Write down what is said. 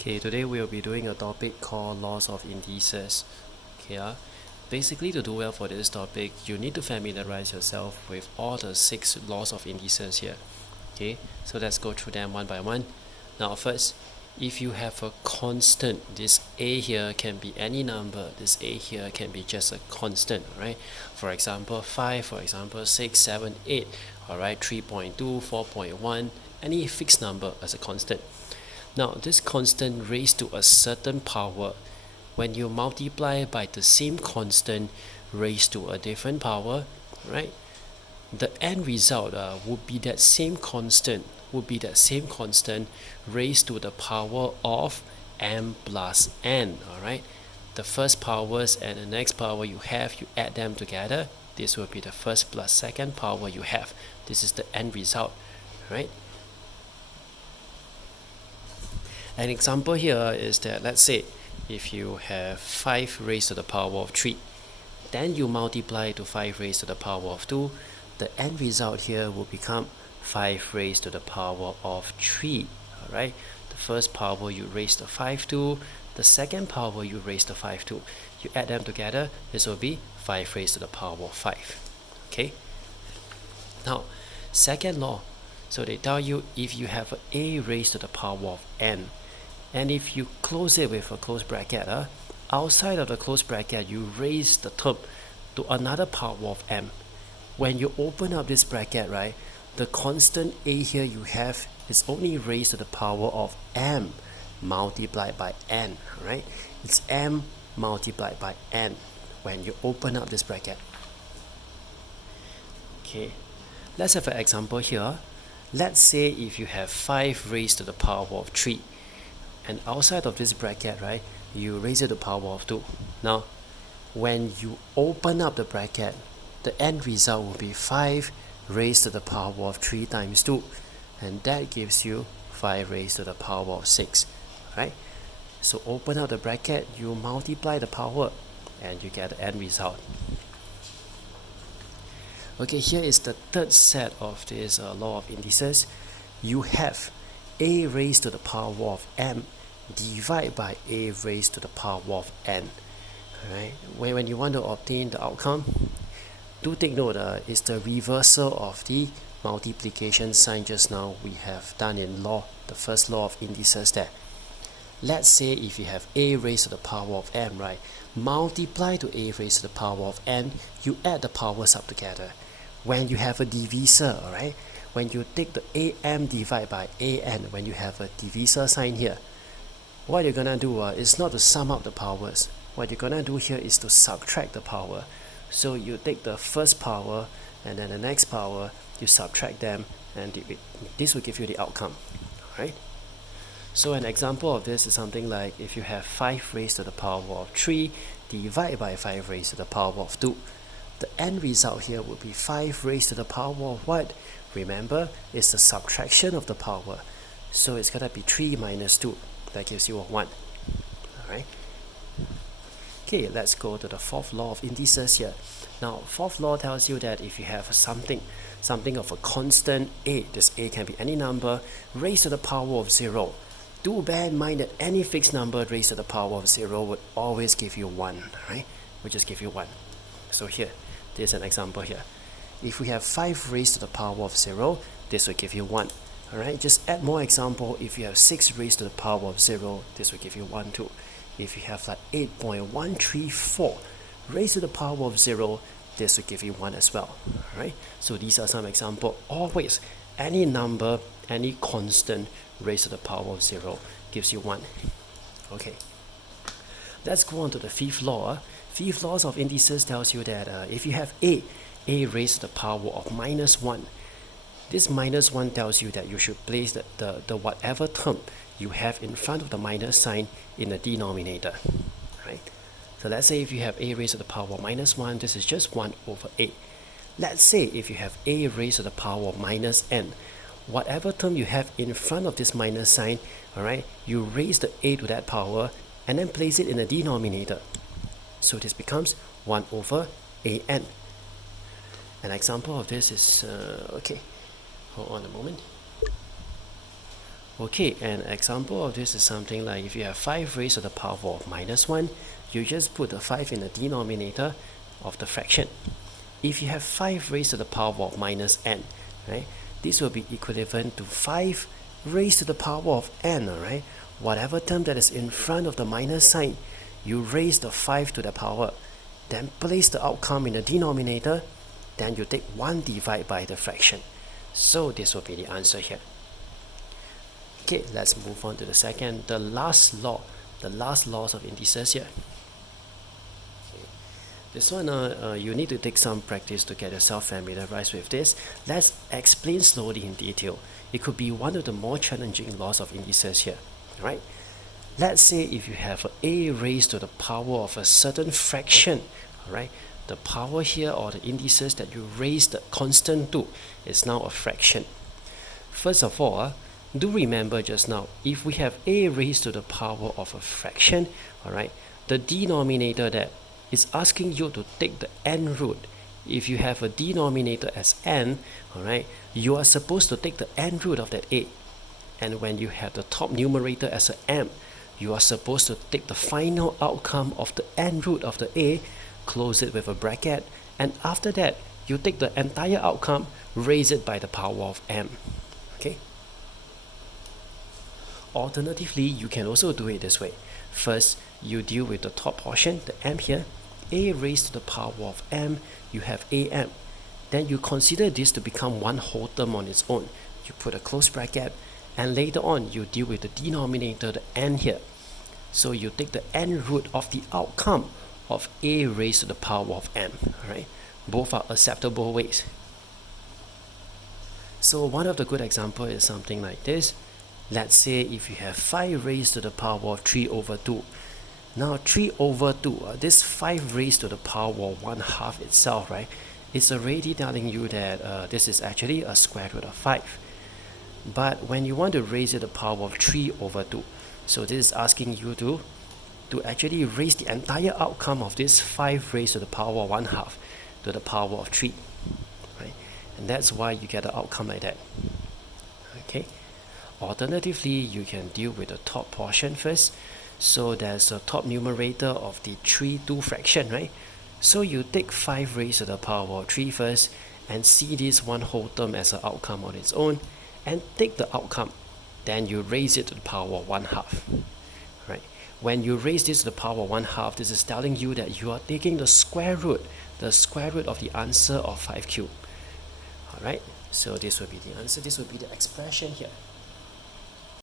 Okay, today we'll be doing a topic called laws of indices. Okay, basically to do well for this topic, you need to familiarize yourself with all the 6 laws of indices here. Okay, so let's go through them one by one. Now first, if you have a constant, this a here can be any number, this a here can be just a constant, right? For example 5, for example 6, 7, 8, alright, 3.2, 4.1, any fixed number as a constant. Now this constant raised to a certain power, when you multiply by the same constant raised to a different power, right, the end result would be that same constant raised to the power of m plus n. Alright, the first powers and the next power you have, you add them together, this will be the first plus second power you have. This is the end result, right? An example here is that, let's say if you have 5 raised to the power of 3, then you multiply to 5 raised to the power of 2, the end result here will become 5 raised to the power of 3. Alright, the first power you raise the 5 to, the second power you raise the 5 to, you add them together, this will be 5 raised to the power of 5. Okay, now second law, so they tell you if you have a raised to the power of n, and if you close it with a closed bracket, outside of the closed bracket you raise the term to another power of m. When you open up this bracket, right, the constant a here you have is only raised to the power of m multiplied by n, right? It's m multiplied by n when you open up this bracket. Okay, let's have an example here. Let's say if you have 5 raised to the power of 3, and outside of this bracket, right, you raise it to the power of 2. Now when you open up the bracket, the end result will be 5 raised to the power of 3 times 2, and that gives you 5 raised to the power of 6, right? So open up the bracket, you multiply the power, and you get the end result. Okay, here is the third set of this law of indices. You have a raised to the power of m divided by a raised to the power of n. Alright, when you want to obtain the outcome, do take note, it's the reversal of the multiplication sign just now we have done in law, the first law of indices there. Let's say if you have a raised to the power of m, right, multiply to a raised to the power of n, you add the powers up together. When you have a divisor, alright, when you take the am divided by an, when you have a divisor sign here, what you're gonna do is not to sum up the powers. What you're gonna do here is to subtract the power. So you take the first power and then the next power, you subtract them, and this will give you the outcome. Right? So an example of this is something like if you have 5 raised to the power of 3 divided by 5 raised to the power of 2. The end result here would be 5 raised to the power of what? Remember, it's the subtraction of the power. So it's gonna be 3 minus 2. That gives you a 1. Alright. Okay, let's go to the fourth law of indices here. Now, fourth law tells you that if you have something of a constant a, this a can be any number, raised to the power of 0. Do bear in mind that any fixed number raised to the power of 0 would always give you 1, right? Would just give you 1. So here, there's an example here. If we have 5 raised to the power of 0, this will give you 1. Alright, just add more example. If you have 6 raised to the power of 0, this will give you 1 too. If you have like 8.134 raised to the power of 0, this will give you 1 as well. Alright, so these are some examples. Always, any number, any constant raised to the power of 0 gives you 1. Okay, let's go on to the fifth law. Fifth law of indices tells you that if you have a raised to the power of minus 1, this minus 1 tells you that you should place the whatever term you have in front of the minus sign in the denominator. Right? So let's say if you have a raised to the power of minus 1, this is just 1 over a. Let's say if you have a raised to the power of minus n, whatever term you have in front of this minus sign, alright, you raise the a to that power and then place it in the denominator. So this becomes 1 over an. An example of this is, okay, hold on a moment. Okay, an example of this is something like if you have 5 raised to the power of minus 1, you just put the 5 in the denominator of the fraction. If you have 5 raised to the power of minus n, right, this will be equivalent to 5 raised to the power of n, right? Whatever term that is in front of the minus sign, you raise the 5 to the power, then place the outcome in the denominator, then you take 1 divided by the fraction. So this will be the answer here. Okay, let's move on to the last laws of indices here. Okay. This one, you need to take some practice to get yourself familiarized with this. Let's explain slowly in detail. It could be one of the more challenging laws of indices here. Right? Let's say if you have a raised to the power of a certain fraction, alright, the power here or the indices that you raise the constant to is now a fraction. First of all, do remember just now, if we have a raised to the power of a fraction, alright, the denominator that is asking you to take the n root. If you have a denominator as n, alright, you are supposed to take the n root of that a. And when you have the top numerator as a m, you are supposed to take the final outcome of the n root of the a, close it with a bracket, and after that, you take the entire outcome, raise it by the power of m. Okay? Alternatively, you can also do it this way. First, you deal with the top portion, the m here, a raised to the power of m, you have am. Then you consider this to become one whole term on its own. You put a close bracket, and later on you deal with the denominator, the n here. So you take the n root of the outcome of a raised to the power of m. Alright? Both are acceptable ways. So one of the good examples is something like this. Let's say if you have 5 raised to the power of 3 over 2. Now 3 over 2, this 5 raised to the power of 1/2 itself, right? It's already telling you that this is actually a square root of 5. But when you want to raise it to the power of 3 over 2, so this is asking you to actually raise the entire outcome of this 5 raised to the power of 1/2 to the power of 3, right? And that's why you get the outcome like that. Okay. Alternatively, you can deal with the top portion first. So there's a top numerator of the 3/2 fraction, right? So you take 5 raised to the power of 3 first and see this one whole term as an outcome on its own and take the outcome. Then you raise it to the power of 1/2. Right? When you raise this to the power of 1/2, this is telling you that you are taking the square root of the answer of 5 cubed. Alright, so this will be the answer, this will be the expression here.